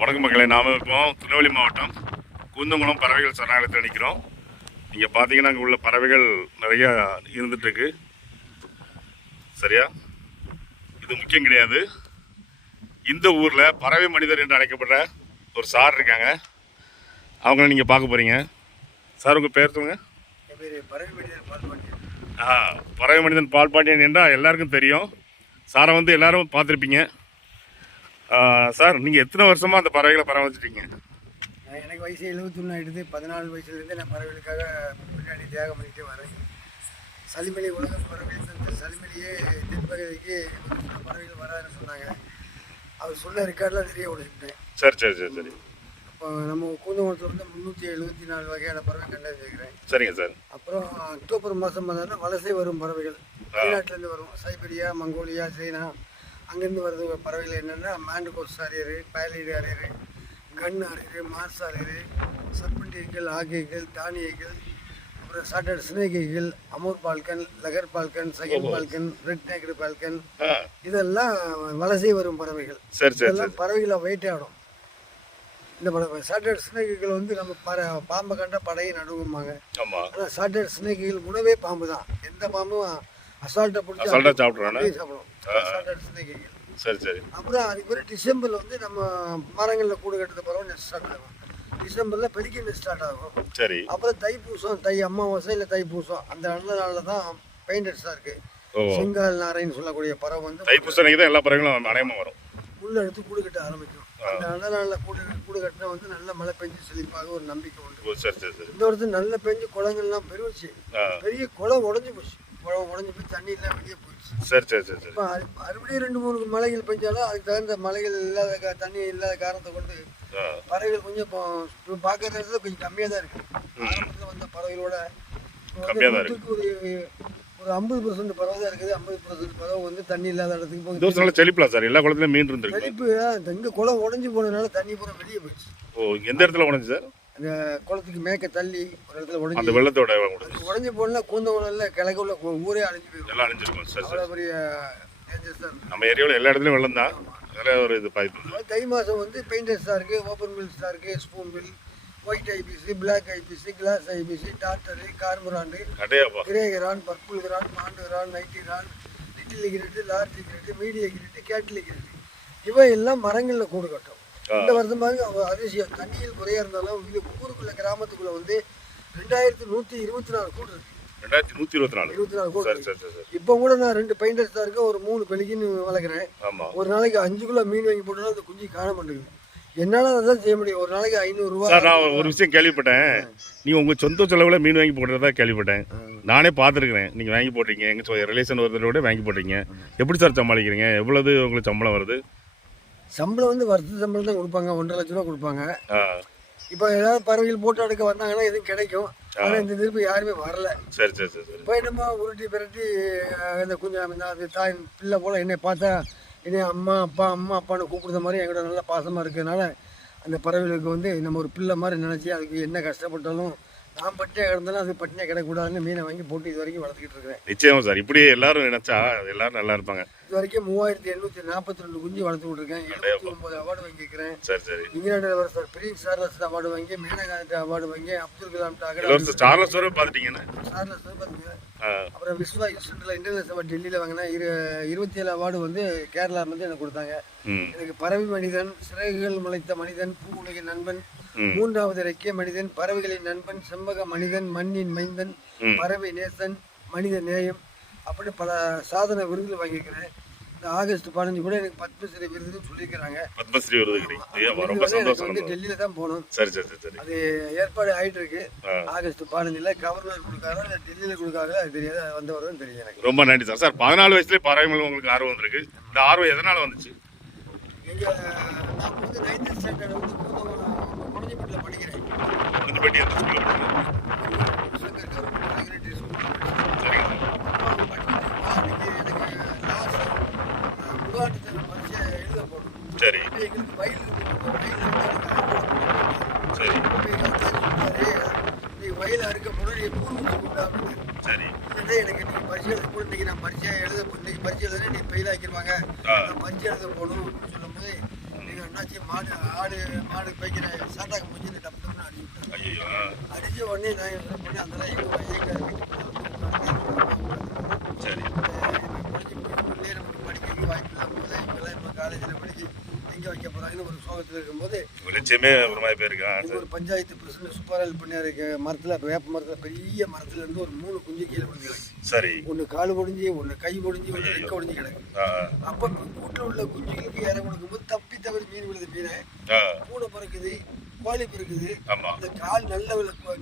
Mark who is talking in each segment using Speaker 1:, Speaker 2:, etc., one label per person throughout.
Speaker 1: வடக்கு மக்களை நாம இப்போ திருநெல்வேலி மாவட்டம் குந்தங்குளம் பறவைகள் சரணாலயத்தில் நிற்கிறோம் இங்கே பார்த்தீங்கன்னா அங்கே உள்ள பறவைகள் நிறையா இருந்துகிட்ருக்கு சரியா? இது முக்கியம் கிடையாது. இந்த ஊரில் பறவை மனிதர் என்று அழைக்கப்படுற ஒரு சார் இருக்காங்க. அவங்கள நீங்கள் பார்க்க போகிறீங்க சார் உங்கள் பேர் சொல்லுங்க.
Speaker 2: பறவை மனிதர் பால்பாண்டியன்
Speaker 1: ஆ பறவை மனிதன் பால்பாண்டியன் என்றால் எல்லாருக்கும் தெரியும். சாரை வந்து எல்லாரும் பார்த்துருப்பீங்க. சார் நீங்கள் எத்தனை வருஷமாக அந்த பறவைகளை பராமரிச்சிட்டீங்க?
Speaker 2: நான் எனக்கு வயசு எழுபத்தொன்று ஆகிடுது பதினாலு வயசுலேருந்து நான் பறவைகளுக்காக பின்னாடி தியாகம் பண்ணிகிட்டே வரேன். சளிமலி உலக பறவைகள் சந்தை சளிமலியே தென்பகுதிக்கு பறவைகள் வராதுன்னு சொன்னாங்க. அவர் சொன்ன ரெக்கார்ட்லாம் நிறைய உடைச்சிட்டேன்
Speaker 1: சரி சரி சரி சரி.
Speaker 2: அப்போ நம்ம கூந்தகுளத்தில் வந்து முந்நூற்றி எழுபத்தி நாலு வகையான பறவை கண்டறிஞ்சிருக்கிறேன்
Speaker 1: சரிங்க சார்.
Speaker 2: அப்புறம் அக்டோபர் மாதம் வந்தாலும் வலசை வரும் பறவைகள். வெளிநாட்டிலேருந்து வரும். சைபீரியா மங்கோலியா சைனா அங்கேருந்து வருது பறவைகள் என்னென்னா மேண்டுகோஸ் ஆரியரு பயலீடு ஆரியரு கன் ஆரியரு மார்ஸ் ஆரியரு சர்பண்டிகள் ஆகைகள் தானியங்கள் அப்புறம் சாட்டட் ஸ்னேகைகள் Amur falcon laggar falcon saker falcon red necked falcon இதெல்லாம் வலசை வரும் பறவைகள். இதெல்லாம் பறவைகளை வேட்டையாடும் இந்த பறவை சாட்டட் ஸ்னேக்குகள் வந்து நம்ம பற பாம்பை கண்ட படையை நடுவும்பாங்க
Speaker 1: ஆமாம்
Speaker 2: ஆனால் சாட்டட் ஸ்னேக்குகள் உணவே பாம்பு தான். எந்த பாம்பும் அசால்ட்டை பிடிச்சி
Speaker 1: அசால்ட்டா சாப்பிட்றானே?
Speaker 2: சாப்பிடும் சாட்டட் ஸ்னேக்குகள்
Speaker 1: சரி சரி.
Speaker 2: அப்புறம் அதுக்கு பிறகு டிசம்பரில் வந்து நம்ம மரங்களில் கூடு கட்டுறது நெஸ்ட் ஸ்டார்ட் ஆகும். டிசம்பரில் நெஸ்ட் ஸ்டார்ட் ஆகும்.
Speaker 1: சரி.
Speaker 2: அப்புறம் தைப்பூசம் தை அமாவாசை இல்லை தைப்பூசம். அந்த நல்ல நாளில் தான் பெயிண்டட்ஸாக இருக்குது
Speaker 1: ஓ.
Speaker 2: செங்கால் நாரைன்னு சொல்லக்கூடிய பறவை வந்து
Speaker 1: தைப்பூசணிக்கு தான் எல்லா பறவைகளும் அநேகமாக வரும்.
Speaker 2: முள்ள எடுத்து கூடு கட்ட ஆரம்பிக்கும். அந்த நல்ல நாளில் கூடு கூடு கட்டினா வந்து நல்ல மழை பெஞ்சு செழிப்பாக ஒரு நம்பிக்கை உண்டு. இந்த வருஷம் நல்ல பெஞ்சு குளங்கள்லாம் பெருச்சு
Speaker 1: ஆ.
Speaker 2: பெரிய குளம் உடஞ்சி போச்சு. உடஞ்சி போய் தண்ணி எல்லாம் வெளியே போயிடுச்சு.
Speaker 1: சரி சரி சரி சரி.
Speaker 2: மறுபடியும் ரெண்டு மூணு மலைகள் பெஞ்சாலும் அதுக்கு தகுந்த மலைகள் இல்லாத தண்ணி இல்லாத காரணத்தை கொண்டு பறவைகள் கொஞ்சம் இப்போ இப்போ பார்க்குற இடத்துல கொஞ்சம் கம்மியாக தான் இருக்குது ஆரம்பத்தில் வந்த பறவைகளோட ஒரு ஒரு ஐம்பது பர்சன்ட் பறவை தான் இருக்குது. ஐம்பது பர்சன்ட் பறவை வந்து தண்ணி இல்லாத இடத்துக்கு போகுது
Speaker 1: வருஷம் நல்லா செழிப்பலாம் சார்? எல்லா குளத்துலையும் மீன் இருந்திருக்கு.
Speaker 2: செழிப்பு இந்த குளம் உடஞ்சி போனதுனால தண்ணி பூரா வெளியே போயிடுச்சு.
Speaker 1: ஓ எந்த இடத்துல உடஞ்சி சார்?
Speaker 2: அந்த குளத்துக்கு மேற்க தள்ளி ஒரு இடத்துல
Speaker 1: அந்த
Speaker 2: உடஞ்சி
Speaker 1: வெள்ளத்தோட உடஞ்சி
Speaker 2: உடஞ்சி போனா கூந்தகுளம்ல கிழக்கு உள்ள ஊரே அழிஞ்சு போயிடும்.
Speaker 1: எல்லாம் அழிஞ்சிருக்கும். சரி சரி.
Speaker 2: அவ்வளோ பெரிய.
Speaker 1: நம்ம ஏரியாவில் எல்லா இடத்துலையும் வெள்ளம் தான். நிறைய ஒரு இது பாதிப்பு.
Speaker 2: தை மாதம் வந்து பெயிண்டர் ஸ்டார் இருக்குது ஓப்பன் மில் ஸ்டார் இருக்குது spoon bill white ibis black ibis glossy ibis darter cormorant
Speaker 1: அடையாப்பா
Speaker 2: grey heron purple heron pond heron night heron little egret large egret medium egret cattle egret இவை எல்லாம் மரங்களில் கூடு கட்டும். இந்த வருஷமாக அவ அதிசயம். தண்ணியில் குறையா இருந்தாலும் ஊருக்குள்ள கிராமத்துக்குள்ள வந்து ரெண்டாயிரத்தி நூற்றி இருபத்தி நாலு கூடு இருக்கு.
Speaker 1: ரெண்டாயிரத்தி இருபத்தி நாலு.
Speaker 2: இருபத்தி நாலு கூடு இப்போ கூட நான் ரெண்டு பெயிண்டர்ஸ் தான் இருக்கேன் ஒரு மூணு பெலிக்கின்னு வளர்க்குறேன். ஒரு நாளைக்கு அஞ்சு கிலோ மீன் வாங்கி போட்டாலும் அந்த குஞ்சு காண மாட்டேங்குது என்னால் அதான் செய்ய முடியும். ஒரு நாளைக்கு ஐநூறுரூவா
Speaker 1: சார் நான் ஒரு விஷயம் கேள்விப்பட்டேன். நீங்கள் உங்கள் சொந்த செலவில் மீன் வாங்கி போடுறதா கேள்விப்பட்டேன். நானே பார்த்துருக்குறேன். நீங்கள் வாங்கி போட்டீங்க எங்கள் ரிலேஷன் ஒருத்தரோட வாங்கி போட்டீங்க எப்படி சார் சமாளிக்கிறீங்க? எவ்வளவு உங்களுக்கு சம்பளம் வருது?
Speaker 2: சம்பளம் வந்து வருஷ சம்பளம் தான் கொடுப்பாங்க. ஒன்றரை லட்ச ரூபா கொடுப்பாங்க. இப்போ ஏதாவது பறவைகள் போட்டோ எடுக்க வந்தாங்கன்னா எதுவும் கிடைக்கும். ஆனால் இந்த திருப்பி யாருமே வரல.
Speaker 1: சரி சரி சரி
Speaker 2: இப்போ என்னமோ உருட்டி பிரட்டி இந்த கொஞ்சம் இந்த அது தாய் பிள்ளை போல் என்னை பார்த்தா என்னை அம்மா அப்பா அம்மா அப்பான்னு கூப்பிடுற மாதிரி என்கிட்ட நல்லா பாசமாக இருக்கிறதுனால அந்த பறவைகளுக்கு வந்து நம்ம ஒரு பிள்ளை மாதிரி நினச்சி அதுக்கு என்ன கஷ்டப்பட்டாலும் நான் பட்டினியாக கிடந்தாலும் அது பட்டினியாக கிடக்கூடாதுன்னு மீனை வாங்கி போட்டு இது வரைக்கும் வளர்த்துக்கிட்டு இருக்கிறேன்.
Speaker 1: நிச்சயமா சார். இப்படியே எல்லாரும் நினைச்சா எல்லாரும் நல்லா இருப்பாங்க.
Speaker 2: இது வரைக்கும் மூவாயிரத்தி எண்ணூற்றி நாற்பத்தி ரெண்டு குஞ்சு வளர்த்து விட்ருக்கேன் எழுபத்தி ஒம்பது அவார்டு வாங்கியிருக்கிறேன்.
Speaker 1: சரி சரி.
Speaker 2: இங்கிலாந்து இளவரசர் பிரின்ஸ் சார்லஸ் அவார்டு வாங்கி மேனகாந்தி அவார்டு வாங்கி அப்துல் கலாம் டாகர்
Speaker 1: இளவரசர் சார்லஸ் வரை பார்த்துட்டீங்கன்னு
Speaker 2: சார்லஸ்
Speaker 1: ஆ.
Speaker 2: அப்புறம் விஸ்வா யூனிவர்சிட்டியில் இன்டர்நேஷனல் அவார்டு டெல்லியில் வாங்கினா இரு இருபத்தி ஏழு அவார்டு வந்து கேரளா வந்து எனக்கு கொடுத்தாங்க. எனக்கு பறவை மனிதன் சிறகுகள் முளைத்த மனிதன் பூ உலகின் நண்பன். மூன்றாவது இறக்கிய மனிதன் பறவைகளின் நண்பன் செம்பக மனிதன் மண்ணின் மைந்தன். பறவை நேசன் மனித நேயம் அப்படி பல சாதனை விருதுகள் வாங்கியிருக்கிறேன் இந்த ஆகஸ்ட் பதினஞ்சு கூட எனக்கு பத்மஸ்ரீ விருதுன்னு சொல்லியிருக்கிறாங்க.
Speaker 1: பத்மஸ்ரீ விருது ரொம்ப சந்தோஷம்
Speaker 2: வந்து டெல்லியில் தான் போகணும்
Speaker 1: சரி சரி சரி
Speaker 2: அது ஏற்பாடு ஆயிட்டு இருக்கு. ஆகஸ்ட் பதினஞ்சுல கவர்னர் கொடுக்காரா இல்லை டெல்லியில் கொடுக்காரா அது தெரியாது வந்தவரும் தெரியும் எனக்கு.
Speaker 1: ரொம்ப நன்றி சார். சார் பதினாலு வயசுலேயே பறவை உங்களுக்கு ஆர்வம் வந்திருக்கு. இந்த ஆர்வம் எதனால வந்துச்சு?
Speaker 2: எங்க நான் இப்போ வந்து நைன்த் ஸ்டாண்டர்ட் வந்து குழந்தைப்பட்டில் படிக்கிறேன்
Speaker 1: பெட்டி அந்த ஸ்கூலில் சார். சரி.
Speaker 2: வயலில் நீ வயல் அறுக்க போனால் நீ அப்படின்னு
Speaker 1: சரி.
Speaker 2: இல்லைன்னா எனக்கு நீ பரிசு எழுத போகணும் இன்னைக்கு நான் பரிசை எழுத இன்னைக்கு பரிசு எழுதுனா நீ ஃபெயில் ஆக்கிடுவாங்க பரிசு எழுத போகணும் அப்படின்னு சொல்லும்போது நீங்கள் என்னாச்சு மாடு ஆடு மாடு பைக்கிற சாட்டாக்க முடிச்சு டப்பு டப்புன்னு அடிச்சு விட்டாங்க.
Speaker 1: ஐயோ
Speaker 2: அடிச்ச உடனே நான் என்ன பண்ணேன் அந்த எங்கள் எங்கள் வீட்டுக்கு
Speaker 1: சரி
Speaker 2: படிச்சு பிள்ளைய நமக்கு படிக்க வாய்ப்பு இல்லாம போது இப்பெல்லாம் இப்போ காலேஜில் படிச்சு எங்கே வைக்க போகிறாங்கன்னு ஒரு
Speaker 1: உங்க லட்சியமே ஒரு மாதிரி போயிருக்கா
Speaker 2: ஒரு பஞ்சாயத்து பிரசிடண்ட் சூப்பராக பண்ணாரு மரத்தில் வேப்ப மரத்தில் பெரிய மரத்துல இருந்து ஒரு மூணு குஞ்சு கீழே விழுந்து
Speaker 1: சரி.
Speaker 2: ஒன்று கால் முடிஞ்சு ஒன்று கை முடிஞ்சு ஒன்று ரெக்க முடிஞ்சு கிடக்கு. அப்போ கூட்டில் உள்ள குஞ்சுகளுக்கு இற கொடுக்கும்போது தப்பி தவறி மீன் விழுது மீனை. பூனை பிறக்குது கோழி பிறக்குது.
Speaker 1: ஆமா.
Speaker 2: அந்த கால் நல்ல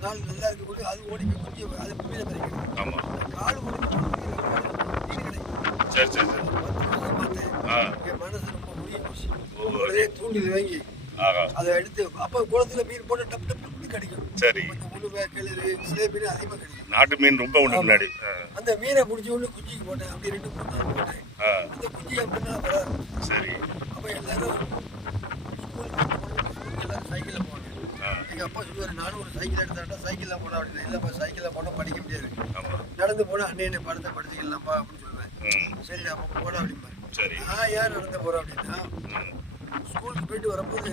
Speaker 2: நாள் நல்லா இருக்கக்கூடிய அது ஓடி போய் குஞ்சு அது மீனை அந்த கால்
Speaker 1: சரி சரி சரி.
Speaker 2: பார்த்தேன். என் மனசு ரொம்ப முடிய போச்சு. தூண்டில் வாங்கி அதை எடுத்து அப்போ குளத்துல மீன் போட்டு டப் டப் டப்னு கிடைக்கும்.
Speaker 1: சரி.
Speaker 2: உழுவை கிளறு சில மீன் அதிகமாக கிடைக்கும்.
Speaker 1: நாட்டு மீன் ரொம்ப உண்டு முன்னாடி
Speaker 2: அந்த மீனை பிடிச்சி ஒன்று குஞ்சிக்கு போட்டேன். அப்படி ரெண்டு மூணு போட்டேன். அந்த குஞ்சு அப்படின்னா வராது.
Speaker 1: சரி.
Speaker 2: அப்போ எல்லாரும் எல்லாரும் சைக்கிளில் போவாங்க எங்கள் அப்பா சொல்லுவார் நானும் ஒரு சைக்கிள் எடுத்தாட்டா சைக்கிளில் போட. அப்படின்னு இல்லைப்பா சைக்கிளில் போனால் படிக்க முடியாது. நடந்து போனால் அண்ணே என்ன படத்தை படிச்சுக்கலாம்ப்பா. அப்படின்னு சொல்லுவேன். சரி அப்போ போட அப்படிம்பாரு.
Speaker 1: சரி.
Speaker 2: நான் ஏன் நடந்து போகிறேன் அப்படின்னா ஸ்கூலுக்கு போயிட்டு வரும்போது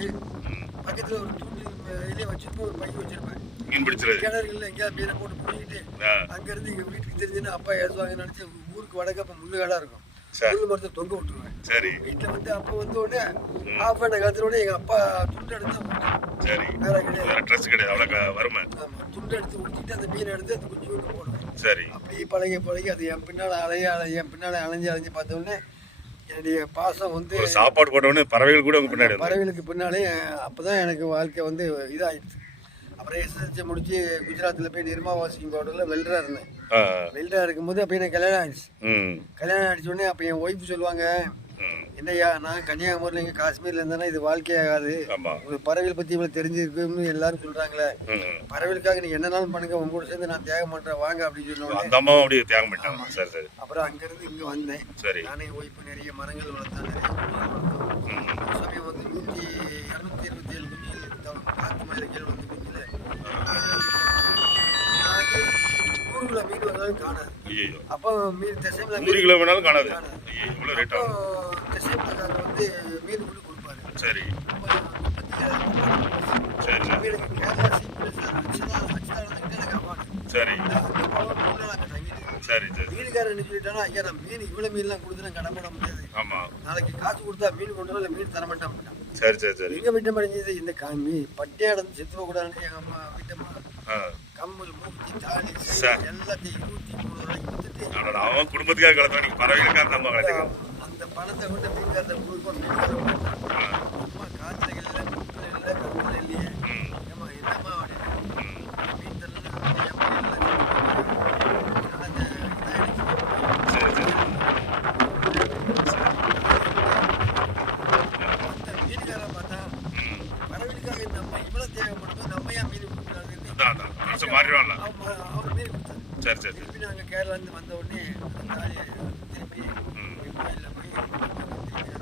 Speaker 2: பக்கத்தில் ஒரு தூண்டில் இலையை வச்சுருப்பேன் ஒரு பை வச்சுருப்பேன்.
Speaker 1: மீன் பிடிச்சிருது
Speaker 2: கிணறுகளில் எங்கேயாவது மீனை போட்டு பிடிக்கிட்டு அங்கேருந்து எங்கள் வீட்டுக்கு தெரிஞ்சுன்னா அப்பா எழுதுவாங்கன்னு நினச்சி ஊருக்கு வடக்க அப்போ முள்ளுகாடாக இருக்கும்.
Speaker 1: சரி.
Speaker 2: முள்ளு மரத்தை தொங்க விட்டுருவேன்.
Speaker 1: சரி.
Speaker 2: வீட்டில் வந்து அப்போ வந்து உடனே ஆஃப் பண்ண காலத்துல உடனே எங்கள் அப்பா துண்டு எடுத்து.
Speaker 1: சரி.
Speaker 2: வேற கிடையாது.
Speaker 1: ட்ரெஸ் கிடையாது. அவ்வளோ வறுமை.
Speaker 2: ஆமாம் துண்டு எடுத்து ஊற்றிட்டு அந்த மீனை எடுத்து அந்த குஞ்சு விட்டு போடுவேன்.
Speaker 1: சரி.
Speaker 2: அப்படியே பழகி பழகி அது என் பின்னால் அலைய அலைய என் பின்னால் அலைஞ்சு அலைஞ்சு பார்த்த உடனே என்னுடைய பாசம் வந்து
Speaker 1: ஒரு சாப்பாடு போட்ட உடனே பறவைகள் கூட உங்க பின்னாடி
Speaker 2: பறவைகளுக்கு பின்னாலே அப்போ தான் எனக்கு வாழ்க்கை வந்து இதாகிடுச்சு அப்புறம் எஸ்எஸ்சி முடிச்சு குஜராத்தில் போய் நிர்மா வாஷிங் பவுடரில் வெல்டராக இருந்தேன். வெல்டராக இருக்கும்போது அப்போ எனக்கு கல்யாணம் ஆயிடுச்சு. கல்யாணம் ஆயிடுச்ச உடனே அப்போ என் ஒய்ஃப் சொல்லுவாங்க என்னய்யா நான் கன்னியாகுமரியில் இங்கே காஷ்மீரில் இருந்தேன்னா இது வாழ்க்கையாகாது ஒரு பறவைகள் பற்றி இவ்வளோ தெரிஞ்சிருக்குன்னு எல்லாரும் சொல்கிறாங்களே பறவைகளுக்காக நீங்கள் என்னனாலும் பண்ணுங்க உங்க கூட சேர்ந்து நான் தியாகம் பண்ணுறேன் வாங்க அப்படின்னு உடனே.
Speaker 1: அந்த அம்மாவும் அப்படியே தியாகம் பண்ணிட்டாங்க. சரி சரி.
Speaker 2: அப்புறம் அங்கேருந்து இங்கே வந்தேன்.
Speaker 1: சரி.
Speaker 2: நானே ஒய்ஃபு நிறைய மரங்கள் வளர்த்தேன் நிறைய சமயம் வந்து நூற்றி இரநூத்தி இருபத்தி ஏழு குஞ்சுகள் காற்று மயில கீழே வந்து குஞ்சில் நூறு கிலோ மீன் வந்தாலும் காணாது. அப்போ மீன் திசைமில்
Speaker 1: நூறு கிலோ வேணாலும் காணாது. ஐயோ இவ்வளோ ரேட் ஆகும்
Speaker 2: வந்து மீன் கொண்டு கொடுப்பாரு.
Speaker 1: சரி. சரி சரி.
Speaker 2: சார்.
Speaker 1: சரி
Speaker 2: என்ன சொல்லிட்டானா ஐயா நான் மீன் இவ்வளோ மீன்லாம் கொடுத்து நான் கடன் பண்ண முடியாது.
Speaker 1: ஆமா.
Speaker 2: நாளைக்கு காசு கொடுத்தா மீன் கொண்டு வர இல்லை மீன் தர மாட்டான்
Speaker 1: சரி சரி சரி.
Speaker 2: எங்க வீட்டை மடிஞ்சது இந்த கா- மீ பட்டியா இடந்து செத்து போகக்கூடாதுன்னு எங்கள் அம்மா வீட்டம்மா கம்மல் மூக்குத்தி தாலி எல்லாத்தையும்
Speaker 1: ஆனால் அவன் குடும்பத்துக்காக பறவைகளுக்காக நம்ம கலத்துக்கலாம்
Speaker 2: அந்த பணத்தை கொண்டு மீன்காரத்தை கொடுப்போம் மீன்காரன் போட்டான். அம்மா காத்துல இல்லை முட்டில் இல்லை கருத்தில் இல்லையே
Speaker 1: ம்
Speaker 2: ஏம்மா என்னம்மா அப்படின்னு
Speaker 1: ம்
Speaker 2: மீன் தரலன்னா என் மீன் இல்லை. அது இதாயிடுச்சு.
Speaker 1: சரி சரி
Speaker 2: அந்த மீன்காரன் பார்த்தா
Speaker 1: ம்
Speaker 2: பறவைகளுக்காக இந்த அம்மா இவ்வளோ தேவைப்படும்போது நம்ம ஏன் மீன் கொடுக்குறாங்கன்னு
Speaker 1: அதான் அதான் மனசு மாறிடுவான்ல
Speaker 2: அவன் அவர் மீன் கொடுத்தாரு
Speaker 1: சரி சரி சரி
Speaker 2: திருப்பி நாங்கள் கேரளாந்து வந்த உடனே அந்த தாலியை திருப்பி
Speaker 1: ம்
Speaker 2: போய் கோயிலில் போய் திருப்பி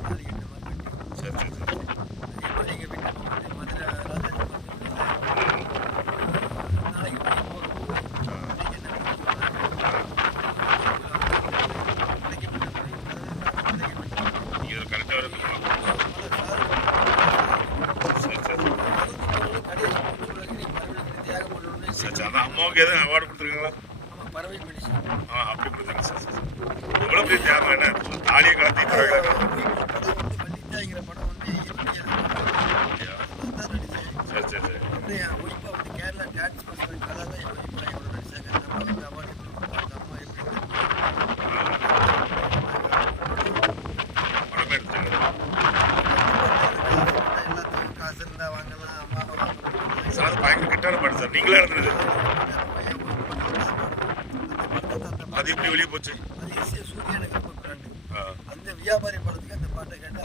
Speaker 2: தாலி கட்ட மாதிரி கட்டி
Speaker 1: சரி சரி சரி
Speaker 2: அதே மாதிரி எங்கள் வீட்டில் வந்து மதுரை ராஜாஜி கோயில் நாளைக்கு போய் போகும்போது நீங்கள் என்ன
Speaker 1: நீங்க இதில் கரெக்டாக இருக்கணும் சரி சரி சரி சரி அம்மாவுக்கு எதுவும் அவார்டு கொடுத்துருக்கீங்களா?
Speaker 2: பறவை
Speaker 1: ஆ அப்படி கொடுத்துருங்க சரி எவ்வளோ பெரிய தியாகம் என்ன? தாலியை கலத்தி பறவைகளை கலத்தி
Speaker 2: அது வந்து வள்ளித்தாய்ங்கிற படம் வந்து
Speaker 1: சரி சரி சரி.
Speaker 2: அப்படியே? என் ஒய்ஃபை வந்து கேரளா டான்ஸ் மாஸ்டர் கலா தான் என் ஒய்ஃபை எவ்வளோ நடிச்சாங்க அந்த அம்மா வந்து அவார்டு கொடுத்தாங்க அம்மா எப்படி
Speaker 1: படமே எடுத்துருங்க
Speaker 2: எல்லாத்துக்கும் காசு இருந்தா வாங்கலாம் வாங்கலாம்.
Speaker 1: சார் பயங்கர கிட்டான பாட்டு சார். நீங்களே இருந்தது அது எப்படி வெளியே போச்சு?
Speaker 2: அந்த வியாபாரி படத்துக்கு அந்த பாட்டை கேட்டா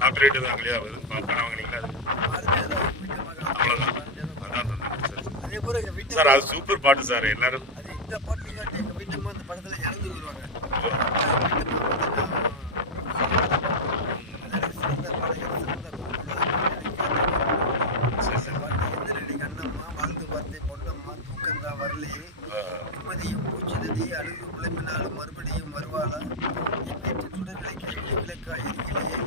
Speaker 1: காப்பிரைட் எதுவும் இல்லையா? பணம் வாங்கினீங்களா அவ்வளோதான் அதான்
Speaker 2: அதே போல
Speaker 1: சார் அது சூப்பர் பாட்டு சார். எல்லாரும்
Speaker 2: அழுதி அழுது புலம்பினாலும் மறுபடியும்
Speaker 1: வருவாளா?
Speaker 2: இப்பேற்று சுடர்களை கேள்வி விளக்காயிருக்கிலேயே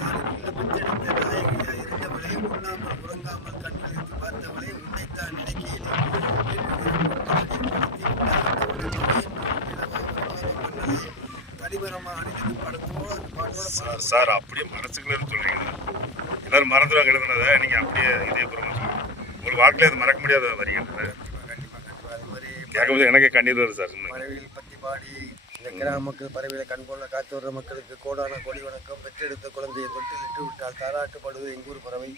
Speaker 2: நான் இந்த பெற்றெடுத்த நாயகியா இருந்தவளே உண்ணாமல் உறங்காமல் கண்களிருந்து பார்த்தவளே உன்னைத்தான் நினைக்கையிலே சார்
Speaker 1: சார் அப்படியே மனசுக்குள்ள சொல்றீங்க எல்லாரும் மறந்துடுவாங்க எழுதுனதை நீங்க அப்படியே இதே புறமா உங்களுக்கு வாழ்க்கையில அது மறக்க முடியாத
Speaker 2: வரீங்க மாதிரி
Speaker 1: கேட்கும்போது எனக்கே கண்ணீர் வருது சார்.
Speaker 2: பறவைகள் பற்றி பாடி இந்த கிராம மக்கள் பறவைகளை கண்கொள்ள காத்து வர்ற மக்களுக்கு கோடான கொடி வணக்கம். பெற்றெடுத்த குழந்தையை தொட்டிலிட்டு விட்டால் தாராட்டுப்படுவது எங்கூர் பறவை.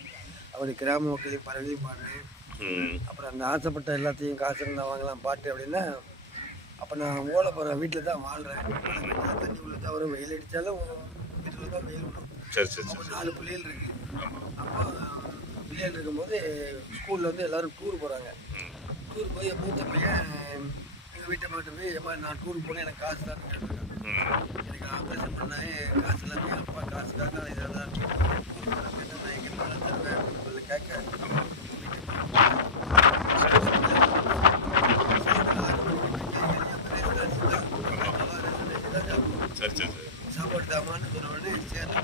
Speaker 2: அப்படி கிராம மக்களின் பறவையும் பாடினேன்
Speaker 1: ம்.
Speaker 2: அப்புறம் அந்த ஆசைப்பட்ட எல்லாத்தையும் காசு இருந்தால் வாங்கலாம் பாட்டு அப்படின்னா அப்போ நான் ஓலை போகிற வீட்டில் தான் வாழ்கிறேன் தண்ணி உள்ள தவிர வெயில் அடித்தாலும் வீட்டில் தான் வெயில் விடும்
Speaker 1: சரி சரி
Speaker 2: அப்போ நாலு பிள்ளைகள் இருக்கு. அப்போ பிள்ளைகள் இருக்கும்போது ஸ்கூலில் வந்து எல்லாரும் டூர் போகிறாங்க டூர் போய் என் மூத்த பையன் எங்கள் வீட்டை மாட்டு போய் ஏம்மா நான் டூர் போனேன் எனக்கு காசு தான் கேட்டிருக்கான் எனக்கு ஆப்ரேஷன் பண்ணால் காசு எல்லாமே அப்பா காசு காசு இதெல்லாம் நான் எங்கே மேலே தருவேன் சொல்லி கேட்க. சாப்பாடு தாமான்னு சொன்ன உடனே சேர்ந்து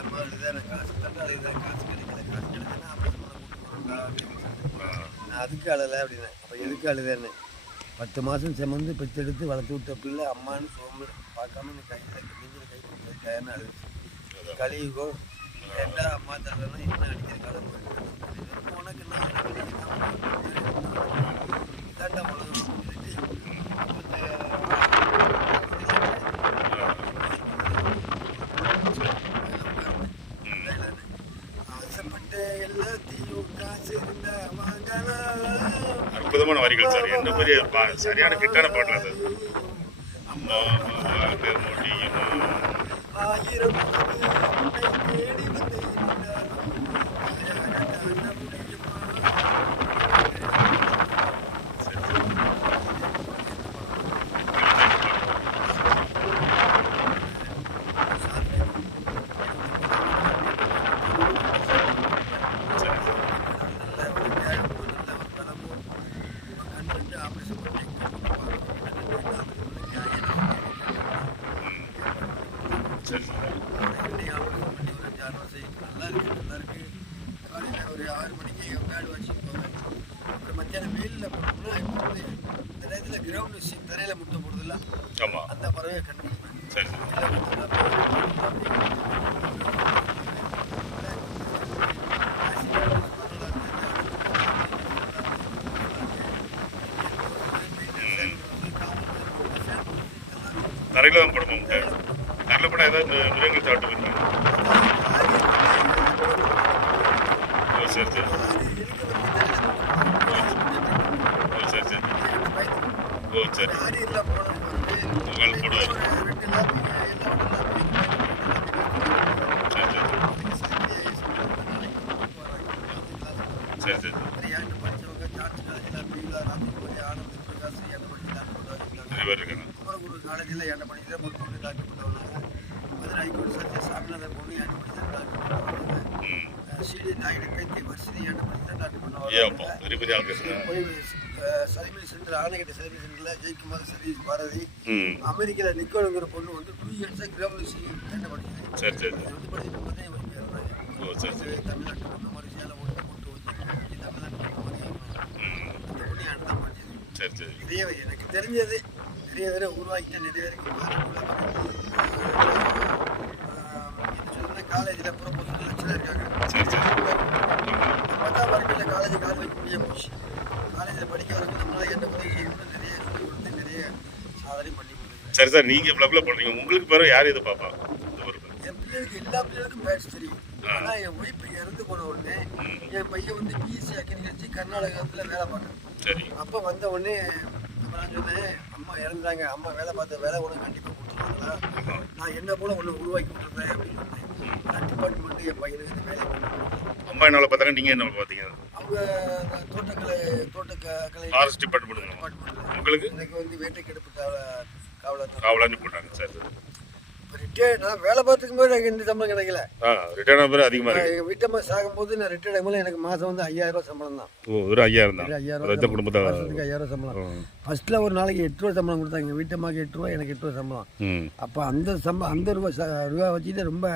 Speaker 2: அம்மா அழுதான் காசு தண்டா அழுதான் காசு கிடைக்கல காசு கிடைக்கல ஆப்ரேஷன் பண்ண கூட்டு போகிறோம்டா அப்படின்னு
Speaker 1: ஆ.
Speaker 2: நான் அதுக்கு அழலை அப்படின்னேன் அப்போ எதுக்கு அழுதேன்னு? பத்து மாதம் செமந்து பெற்றெடுத்து வளர்த்து விட்ட பிள்ளை அம்மான்னு சோம்பு பார்க்காம இந்த கையில் நெஞ்சில் கை கொடுத்ததுக்காக அழுது. கலியுகம் ஏண்டா அம்மா தரலன்னா என்ன அடிக்கிற காலம் போயிட்டு உனக்கு நான் இதாண்டா உலகம் சொல்லிட்டு ஆசைப்பட்ட எல்லாத்தையும் காசு இருந்தா வாங்கலாம்
Speaker 1: அற்புதமான வரிகள் சார் என்ன பெரிய சரியான கிட்டான பாடல அது அம்மா மொழியும்
Speaker 2: ஆயிரம் உன்னை தேடி வந்து நின்றாலும் ஆயிரம் தாண்ட முடியுமா?
Speaker 1: சரி
Speaker 2: நல்ல ஒரு கேழம்பு, நல்ல ஒரு பலமோ, கண் ரெண்டு ஆபரேஷன் பண்ணி
Speaker 1: சரி சார்
Speaker 2: ரெண்டையும் ஆபரேஷன் பண்ணி ஒரு அஞ்சு ஆறு வருஷம் நல்லா இருக்கு நல்லா இருக்கு. காலையில் ஒரு ஆறு மணிக்கு பேடு வச்சுட்டு போவேன். அப்புறம் மத்தியானம் வெயிலில் போட்டோம்னா இப்போ வந்து இந்த நேரத்தில் கிரவுண்டு தரையில் முட்டை போடுறதில்ல அந்த பறவையை கண்டுபிடிப்பேன்
Speaker 1: சரி சரி தரையில தான் போடுமா முட்டை தரையில போட ஏதாவது மி- மிருகங்கள் சாப்பிட்டு போயிருக்காங்க ஓ சரி சரி ஓ சரி சரி ஓ சரி உங்கள் சரி சரி
Speaker 2: காலேஜில் என்ன படிக்கிற ஒரு டாக்டர் பண்ணுவாங்க மதுரை ஹைகோர்ட் சர்ஜன் சாமிநாதன் பொண்ணு என்ன படிச்சா டாக்டர் பண்ணுவாங்க சிடி நாயுடு பேத்தி வசதி என்ன படிச்சா டாக்டர்
Speaker 1: ஏன்
Speaker 2: பண்ணுவாங்க
Speaker 1: பெரிய பெரிய
Speaker 2: போய் சென்டர் ஆணைக்கட்ட சலிமில் சென்டரில் ஜெயக்குமார்
Speaker 1: சரி.
Speaker 2: அமெரிக்காவில் நிக்கோனுங்கிற பொண்ணு வந்து டூ இயர்ஸாக கிராமசி என்ன படிக்குது
Speaker 1: சரி சரி.
Speaker 2: வந்து படிச்சுட்டு பார்த்தா இவன் பேர் தான்
Speaker 1: ஓ சரி சரி.
Speaker 2: தமிழ்நாட்டு பொண்ணு மாதிரி ஓட்டு போட்டு வந்து தமிழ்நாட்டு பொண்ணு மாதிரி அந்த பொண்ணு எனக்கு தான் படிச்சது?
Speaker 1: சரி சரி.
Speaker 2: நிறைய எனக்கு தெரிஞ்சது நிறைய பேரை உருவாக்கிட்ட நிறைய பேருக்கு காலேஜில் ப்ரொபோசல் லட்சம் இருக்காங்க.
Speaker 1: சரி சரி.
Speaker 2: பத்தாம் வரைக்கும் காலேஜ் கால் வைக்க முடியாம போச்சு காலேஜில் படிக்க வரவங்க நம்மளால என்ன உதவி செய்யணும்னு நிறைய சொல்லி கொடுத்து நிறைய சாதனை பண்ணி கொடுத்துருக்கேன்
Speaker 1: சரி சார் நீங்கள் இவ்வளோ பண்ணுறீங்க உங்களுக்கு பிறகு யார் இதை பார்ப்பா இந்த ஒரு
Speaker 2: என் பிள்ளைகளுக்கு எல்லா பிள்ளைகளுக்கும் பேட்ச் தெரியும். ஆனால் என் ஒய்ஃப் இறந்து போன உடனே என் பையன் வந்து பிஎஸ்சி அக்ரிகல்ச்சர் கர்நாடகத்தில் வேலை
Speaker 1: சரி.
Speaker 2: அப்போ வந்த உடனே அப்ப நான் சொன்னேன் அம்மா இறந்தாங்க. அம்மா வேலை பார்த்த வேலை உனக்கு கண்டிப்பாக கொடுத்துருவாங்களா? நான் என்ன போல ஒன்று உருவாக்கி கொடுத்துருந்தேன்? அப்படின்னு சொன்னேன். நான் டிபார்ட்மெண்ட்டு என் பையனுக்கு இந்த வேலை
Speaker 1: அம்மா என்னால் பார்த்தாங்க நீங்கள் என்ன பார்த்தீங்க?
Speaker 2: அவங்க தோட்டக்கலை தோட்டக்கலை
Speaker 1: ஃபாரஸ்ட் டிபார்ட்மெண்ட் உங்களுக்கு?
Speaker 2: இன்னைக்கு வந்து வேட்டை கெடுப்பு காவலர்
Speaker 1: காவலான்னு போட்டாங்க சரி.
Speaker 2: ரிட்டையர்ட் நான் வேலை பார்த்துக்கும் போது எனக்கு இந்த சம்பளம் கிடைக்கல.
Speaker 1: ஆ ரிட்டர்ன் நம்பர் அதிகமாக இருக்கு.
Speaker 2: எங்கள் வீட்டம்மா சாகும்போது நான் ரிட்டையர்ட் ஆகும்போது எனக்கு மாதம் வந்து ஐயாயிரம் சம்பளம் தான்.
Speaker 1: ஓ ஒரு ஐயாயிரம் தான்.
Speaker 2: ஐயாயிரம்
Speaker 1: எந்த குடும்பத்தை
Speaker 2: வருஷத்துக்கு ஐயாயிரம் சம்பளம்.
Speaker 1: ம்.
Speaker 2: ஃபர்ஸ்ட்ல ஒரு நாளைக்கு எட்டு ரூபா சம்பளம் கொடுத்தாங்க. எங்கள் வீட்டம்மாக்கு எட்டு ரூபா எனக்கு எட்டு ரூபா சம்பளம். அப்போ அந்த சம்பளம் அந்த ரூபா ரூபா வச்சுட்டு ரொம்ப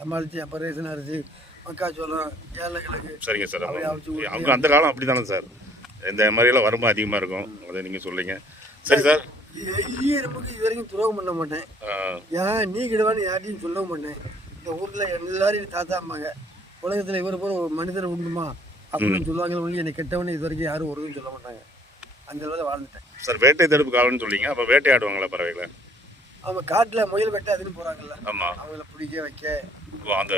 Speaker 2: சமாளித்து அப்போ ரேஷன் அரிசி மக்காச்சோளம் ஏழைகளுக்கு
Speaker 1: சரிங்க சார். அவங்க அந்த காலம் அப்படி தானே சார்? இந்த மாதிரியெல்லாம் வருமா அதிகமாக இருக்கும். அதை நீங்கள் சொல்லுங்க சரி. சார்.
Speaker 2: ஈரமுக்கு இது வரைக்கும் துரோகம் பண்ண மாட்டேன். ஏன் நீ கிடுவான்னு யார்ட்டையும் சொல்லவும் மாட்டேன். இந்த ஊரில் எல்லாரையும் தாத்தாம்பாங்க உலகத்தில் இவர் போல ஒரு மனிதர் உண்டுமா? அப்படின்னு சொல்லுவாங்க ஒழிய என்னை கெட்டவனே இது வரைக்கும் யாரும் ஒருதும் சொல்ல மாட்டாங்க. அந்த அளவில் வாழ்ந்துட்டேன்.
Speaker 1: சார் வேட்டை தடுப்பு காலம்னு சொல்லிங்க அப்போ வேட்டையாடுவாங்களா பறவைகளை?
Speaker 2: அவங்க காட்டில் முயல் வெட்டாதுன்னு போகிறாங்கல்ல
Speaker 1: ஆமா.
Speaker 2: அவங்கள பிடிக்க வைக்க.
Speaker 1: அந்த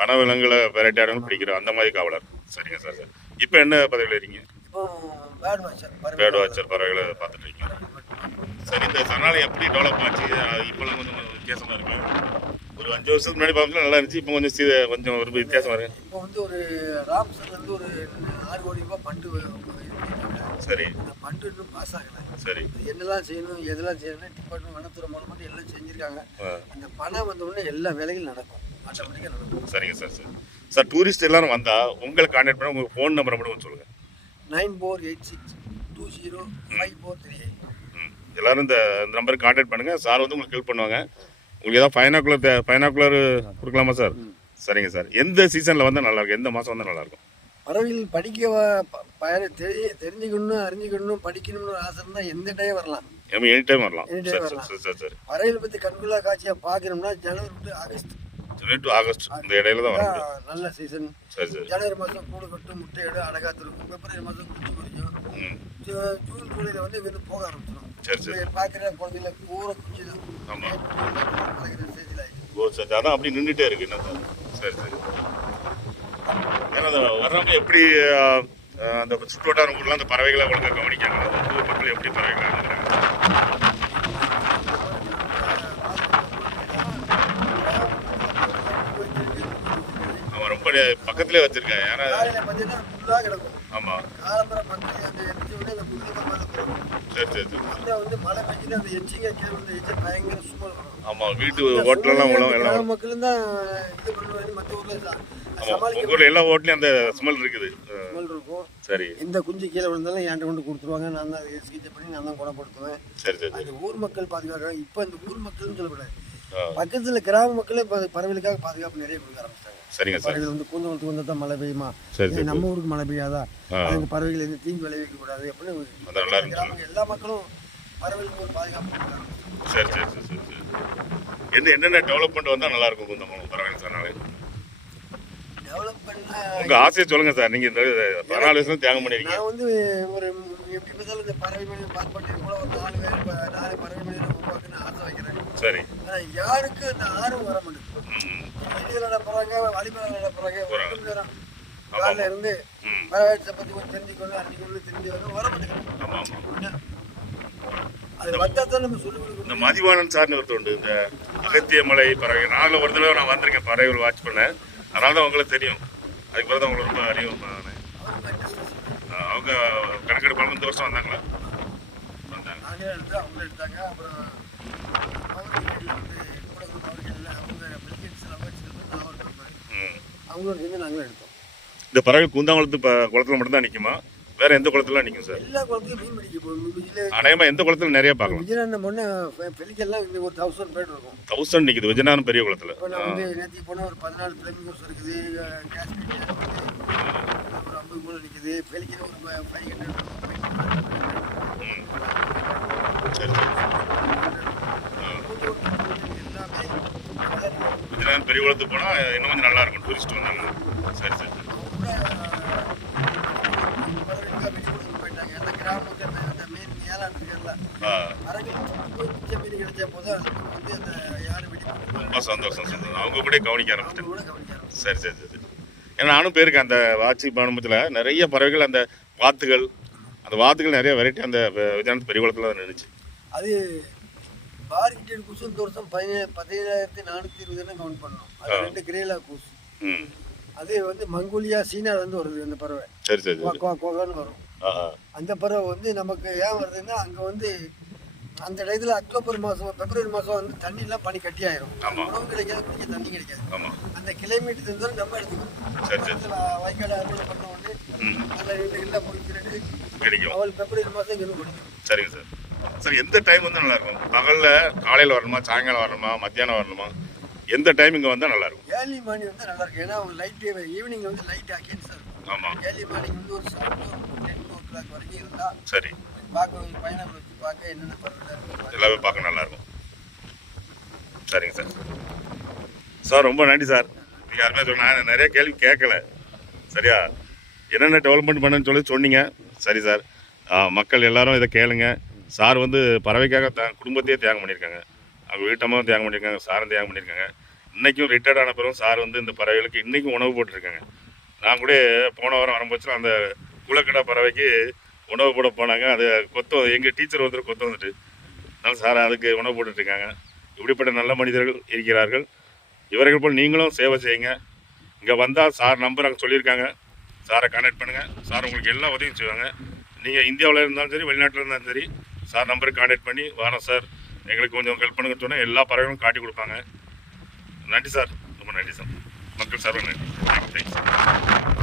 Speaker 1: வனவிலங்குகளை வேட்டையாடணும் பிடிக்கிற அந்த மாதிரி காவலர். சரிங்க சார் சார். இப்போ என்ன பதவியில் இருக்கீங்க?
Speaker 2: இப்போ பேர்ட் வாட்சர்
Speaker 1: பேர்டு வாட்சர் பறவைகளை பார்த்துட்டு இருக்கீங்க. சரி இந்த சரணாலயம் எப்படி டெவலப் ஆச்சு? அது இப்போலாம் கொஞ்சம் வித்தியாசமா இருக்கு. ஒரு அஞ்சு வருஷத்துக்கு முன்னாடி பார்க்கல நல்லா இருந்துச்சு இப்போ கொஞ்சம் சீ- கொஞ்சம் ஒரு வித்தியாசமா இருக்கு.
Speaker 2: இப்போ வந்து ஒரு ராம்சர்லேருந்து ஒரு ஆறு கோடி ரூபாய் பண்டு இருக்காங்க
Speaker 1: சரி.
Speaker 2: அந்த பண்டு இன்னும் பாஸ் ஆகலை.
Speaker 1: சரி.
Speaker 2: என்னெல்லாம் செய்யணும் எதெல்லாம் செய்யணும் டிபார்ட்மெண்ட் வனத்துறை மூலமாக எல்லாம் செஞ்சுருக்காங்க. அந்த பணம் வந்த உடனே எல்லா வேலைகளும் நடக்கும். ஆட்டோமேட்டிக்காக நடக்கும்.
Speaker 1: சரிங்க சார் சார். சார் டூரிஸ்ட் எல்லாரும் வந்தா உங்களை கான்டாக்ட் பண்ண உங்க ஃபோன் நம்பரை மட்டும் கொஞ்சம் சொல்லுங்க.
Speaker 2: Nine four eight six two zero five four three eight.
Speaker 1: எல்லாரும் இந்த இந்த நம்பருக்கு கான்டாக்ட் பண்ணுங்க. சார் வந்து உங்களுக்கு ஹெல்ப் பண்ணுவாங்க. உங்களுக்கு ஏதாவது ஃபைனாக்குலர் ஃபைனாக்குலர் கொடுக்கலாமா சார்? சரிங்க சார். எந்த சீசனில் வந்தால் நல்லா இருக்கும்? எந்த மாதம் வந்தால் நல்லா இருக்கும்?
Speaker 2: பறவைகள் படிக்க வ- ப- பய- தெரிய தெரிஞ்சுக்கணும் அறிஞ்சுக்கணும் படிக்கணும்னு ஒரு ஆசை இருந்தால் எந்த டைம் வரலாம்?
Speaker 1: எனி டைம் வரலாம்.
Speaker 2: Time
Speaker 1: சரி
Speaker 2: வரலாம்.
Speaker 1: சரி சரி
Speaker 2: பறவைகளை பற்றி கண்குள்ளா காட்சியாக பார்க்கணும்னா January to August.
Speaker 1: July to August இந்த இடையில தான் வர முடியும்
Speaker 2: தான் நல்ல சீசன்
Speaker 1: சரி சரி.
Speaker 2: ஜனவரி மாதம் கூடு கட்டும் முட்டையிடும் அழகாக இருக்கும் பிப்ரவரி மாதம் குஞ்சு பொரிக்கும்
Speaker 1: ம்.
Speaker 2: ஜூ- ஜூன் ஜூலையில் வந்து இங்கிருந்து போக ஆரம்பிச்சிடும்
Speaker 1: சரி சரி
Speaker 2: பார்க்குற குழந்தைங்கள பூரா குஞ்சு தான்
Speaker 1: ஆமாம் அதான் அப்படி நின்றுட்டே இருக்கு என்ன சார் சரி. ஏன்னா அந்த வர்றவங்க எப்படி அந்த சுற்று வட்டாரம் ஊர்லாம் அந்த பறவைகளை ஒழுங்காக கவனிக்காங்க ஊர் மக்கள் எப்படி பறவைகளை அவன் ரொம்ப பக்கத்துலேயே வச்சிருக்கான்
Speaker 2: கிடக்கும்.
Speaker 1: ஆமாம்
Speaker 2: காலம்பரம் பத்து அந்த எரிச்சி விட அந்த புல்லு தான் மேலே போகும்
Speaker 1: சரி சரி சரி
Speaker 2: அப்புறம் வந்து மழை பெஞ்சுட்டு அந்த எச்சிங்க வந்து எச்சி பயங்கர சுமல் வரும்
Speaker 1: ஆமாம் வீட்டு ஹோட்டலெல்லாம் எல்லாம்
Speaker 2: மக்களும் தான் இது பண்ணுவாங்க மற்ற ஊரில் தான்
Speaker 1: உங்கள் ஊரில் எல்லா ஹோட்டலையும் அந்த ஸ்மெல் இருக்குது. ஆ,
Speaker 2: சுமல் இருக்கும்.
Speaker 1: சரி.
Speaker 2: எந்த குஞ்சு கீழே விழுந்தாலும் என்கிட்ட கொண்டு கொடுத்துருவாங்க. நான் தான் சிகிச்சை பண்ணி நான் தான் குணப்படுத்துவேன்.
Speaker 1: சரி சரி
Speaker 2: ஊர் மக்கள் பாதுகாக்கிறாங்க இப்போ இந்த ஊர் மக்கள்னு சொல்லக்கூடாது. பக்கத்தில் கிராம மக்களே பறவைகளுக்காக பாதுகாப்பு நிறைய கொடுக்க ஆரம்பிச்சிட்டாங்க.
Speaker 1: சரிங்க சார்.
Speaker 2: பறவைகள் வந்து கூந்தவளத்துக்கு வந்தால் தான் மழை பெய்யுமா?
Speaker 1: சரி
Speaker 2: இது நம்ம ஊருக்கு மழை பெய்யாதா. அதுக்கு பறவைகள் எந்த தீங்கு விளைவிக்க கூடாது அப்படின்னு எல்லா மக்களும் பறவைகளுக்கு ஒரு பாதுகாப்பு
Speaker 1: சரி சரி சரி சரி சரி. என்ன என்னென்ன டெவலப்மெண்ட் வந்தால் நல்லா இருக்கும் குந்தமங்கலம் பரவாயில்ல சார்
Speaker 2: பண்ண
Speaker 1: உங்கள் ஆசையை சொல்லுங்க சார். நீங்கள் இந்த பதினாலு வருஷம் தியாகம் பண்ணிருக்கீங்க.
Speaker 2: நான் வந்து ஒரு எப்படி பார்த்தாலும் இந்த பறவை மனிதன் பார்ப்பட்டு கூட ஒரு நாலு பேர் நாலு பறவை மனிதனை உருவாக்குன்னு ஆசை வைக்கிறேன்.
Speaker 1: சரி.
Speaker 2: ஆனால் யாருக்கும் அந்த ஆர்வம் வர மாட்டேங்குது? நட போகிறாங்க வழிபட நட போகிறாங்க மணி நேரம் காலைல இருந்து
Speaker 1: ம்.
Speaker 2: பறவைகளை பற்றி கொஞ்சம் தெரிஞ்சுக்கணும் அறிஞ்சிக்கணும் தெரிஞ்சு வரணும் வர மாட்டேங்குது.
Speaker 1: ஆமாம் ஆமாம்
Speaker 2: அது வந்தா தான் நம்ம கொடுக்கணும்.
Speaker 1: இந்த மதிவாணன் சார்னு ஒருத்தர் உண்டு இந்த அகத்திய மலை பறவை. நாளில் ஒரு தடவை நான் வந்திருக்கேன் பறவைகள் வாட்ச் பண்ணேன். அதனால தான் உங்களுக்கு தெரியும். அதுக்கு பிறகு தான் உங்களுக்கு ரொம்ப அறிவும். அவங்க கணக்கெடுப்பாலும் இந்த வருஷம் வந்தாங்களா? வந்தாங்க.
Speaker 2: அவங்களும் எடுத்தாங்க அப்புறம் அவங்க வீட்டில் வந்து கூட அவர்கள் எல்லாம் அவங்க பில்கேட்ஸ் எல்லாம் வச்சுருந்து நான் ஒரு நம்பர்
Speaker 1: ம்
Speaker 2: அவங்களோட சேர்ந்து நாங்களும் எடுத்தோம்.
Speaker 1: இந்த பறவை கூந்தாங்குளத்து குளத்துல மட்டும்தான் நிற்குமா வேற எந்த குளத்துல நிற்கும் சார்?
Speaker 2: எல்லா குளத்துலையும் மீன் பிடிக்க போகும்
Speaker 1: அநேகமாக எந்த குளத்துல நிறைய பார்க்கலாம்.
Speaker 2: விஜயநந்தம் பொண்ணு பெலிக்கெல்லாம் இங்கே ஒரு தௌசண்ட் பேர் இருக்கும்.
Speaker 1: தௌசண்ட் நிற்குது விஜயநாதன் பெரிய குளத்துல.
Speaker 2: இப்போ நான் வந்து நேற்று போனால் ஒரு பதினாலு பிளமிங்கோஸ் இருக்குது காஷ்மீர் ஒரு ஐம்பது கூட நிற்குது பெலிக்கிற ஒரு ஃபைவ் ஹண்ட்ரட்
Speaker 1: சரி இதெல்லாம் பெரிய குளத்து போனால் இன்னும் கொஞ்சம் நல்லா இருக்கும். டூரிஸ்ட் வந்தாங்க சரி சரி. ரொம்ப சந்தோஷம் சந்தோஷம். அவங்க கூட கவனிக்க ஆரம்பிச்சிட்டேன். சரி சரி சரி. ஏன்னா நானும் போயிருக்கேன் அந்த வாட்சி பானுமத்தில். நிறைய பறவைகள் அந்த வாத்துகள் அந்த வாத்துகள் நிறைய வெரைட்டி அந்த விஜயானந்த பெரிய குளத்தில் தான் நின்றுச்சு
Speaker 2: அது குசு இந்த வருஷம் பதினே பதினேழாயிரத்தி நானூற்றி இருபதுன்னு கவுண்ட் பண்ணோம். அது ரெண்டு கிரேலா கூசு.
Speaker 1: ம்.
Speaker 2: அது வந்து மங்கோலியா சீனாலேருந்து வருது அந்த பறவை.
Speaker 1: சரி சரி
Speaker 2: குவான்னு வரும். அந்த பறவை வந்து நமக்கு ஏன் வருதுன்னா அங்கே வந்து அந்த டயத்தில் அக்டோபர் மாதம் பிப்ரவரி மாதம் வந்து தண்ணிலாம் பனி கட்டி ஆயிரும். உணவு கிடைக்காது குடிக்க தண்ணி கிடைக்காது. அந்த கிளைமேட் இருந்தாலும் நம்ம எடுத்துக்கணும். வயக்காடு அறுவடை பண்ண உடனே அதில் ரெண்டு கிலோ
Speaker 1: கிடைக்கும்.
Speaker 2: அவள் பிப்ரவரி மாதம் இங்கே கொடுக்கும்.
Speaker 1: சரிங்க சார். சார் எந்த டைம் வந்து நல்லா இருக்கும் பகலில் காலையில் வரணுமா சாயங்காலம் வரணுமா மத்தியானம் வரணுமா? எந்த டைம் இங்கே வந்தால் நல்லா இருக்கும்
Speaker 2: ஏர்லி மார்னிங் வந்து நல்லா இருக்கும் ஏன்னா அவங்க லைட் ஈவினிங் வந்து லைட் அகேன்ஸ்டாக இருக்கும்
Speaker 1: ஆமாம்
Speaker 2: ஏர்லி மார்னிங் வந்து ஒரு செவன் டென் ஓ கிளாக் வரைக்கும் இருந்தால்
Speaker 1: சரி.
Speaker 2: பார்க்க பயணம் வச்சு பார்க்க என்னென்ன இருக்கு
Speaker 1: எல்லாமே பார்க்க நல்லா இருக்கும் சரிங்க சார். சார் ரொம்ப நன்றி சார். யாருமே சொன்ன நான் நிறைய கேள்வி கேட்கல. சரியா? என்னென்ன டெவலப்மெண்ட் பண்ணுன்னு சொல்லி சொன்னீங்க. சரி சார். மக்கள் எல்லாரும் இதை கேளுங்க. சார் வந்து பறவைக்காக த குடும்பத்தையே தியாகம் பண்ணியிருக்காங்க. அவங்க வீட்டமாக தியாகம் பண்ணியிருக்காங்க சாரும் தியாகம் பண்ணியிருக்காங்க. இன்றைக்கும் ரிட்டையர்ட் ஆன பிறகு சார் வந்து இந்த பறவைகளுக்கு இன்றைக்கும் உணவு போட்டிருக்காங்க. நான் கூட போன வாரம் வரும்போச்சு அந்த குளக்கடா பறவைக்கு உணவு போட போனாங்க. அது கொத்த எங்கள் டீச்சர் ஒருத்தர் கொத்த வந்துட்டு அதனால் சார் அதுக்கு உணவு போட்டுட்டு இருக்காங்க. இப்படிப்பட்ட நல்ல மனிதர்கள் இருக்கிறார்கள். இவர்கள் போல் நீங்களும் சேவை செய்யுங்க. இங்கே வந்தால் சார் நம்பர் அங்கே சொல்லியிருக்காங்க. சாரை கான்டாக்ட் பண்ணுங்கள் சார் உங்களுக்கு எல்லா உதவியும் செய்வாங்க. நீங்கள் இந்தியாவில் இருந்தாலும் சரி வெளிநாட்டில் இருந்தாலும் சரி சார் நம்பருக்கு கான்டாக்ட் பண்ணி வரோம் சார். எங்களுக்கு கொஞ்சம் ஹெல்ப் பண்ணுங்க சொன்னால் எல்லா பறவைகளும் காட்டி கொடுப்பாங்க. நன்றி சார். ரொம்ப நன்றி சார். மக்கள் சார் நன்றி. தேங்க்ஸ்